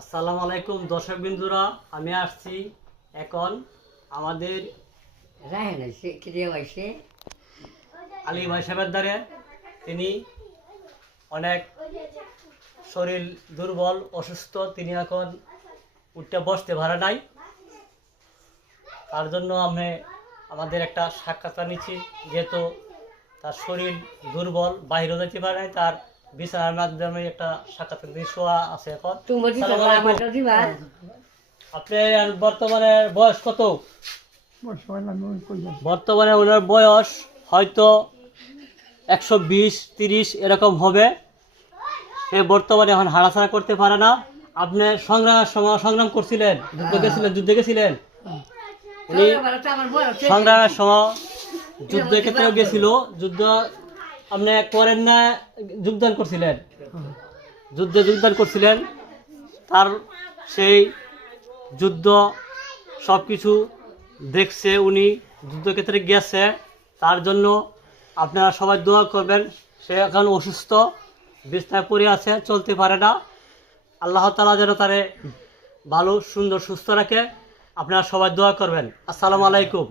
আসসালামু আলাইকুম দর্শক বিন্দুরা, আমি আসছি এখন আমাদের আলী ভাই সাহেবের দ্বারে। তিনি অনেক শরীর দুর্বল, অসুস্থ, তিনি এখন উঠতে বসতে পারে নাই। তার জন্য আমি আমাদের একটা সাক্ষাৎকার নিচ্ছি, যেহেতু তার শরীর দুর্বল, বাইরে যেতে পারে নাই। তার বিছানার মাধ্যমে একটা সাক্ষাৎকার শোয়া আছে এখন। আপনার বর্তমানে বয়স কত? বর্তমানে ওনার বয়স হয়তো 120-30 এরকম হবে। সে বর্তমানে এখন হাঁটাছাড়া করতে পারে না। আপনি সংগ্রাম করছিলেন, যুদ্ধে গেছিলেন। উনি সংগ্রামের সময় যুদ্ধের ক্ষেত্রে গেছিল। যুদ্ধ আপনি করেন না, যোগদান করছিলেন। তার সেই যুদ্ধ সব কিছু দেখছে, উনি যুদ্ধক্ষেত্রে গেছে। তার জন্য আপনারা সবাই দোয়া করবেন। সে এখন অসুস্থ, বিছানায় পড়ে আছে, চলতে পারে না। আল্লাহ তাআলা যেন তারে ভালো সুন্দর সুস্থ রাখে। আপনারা সবাই দোয়া করবেন। আসসালামু আলাইকুম।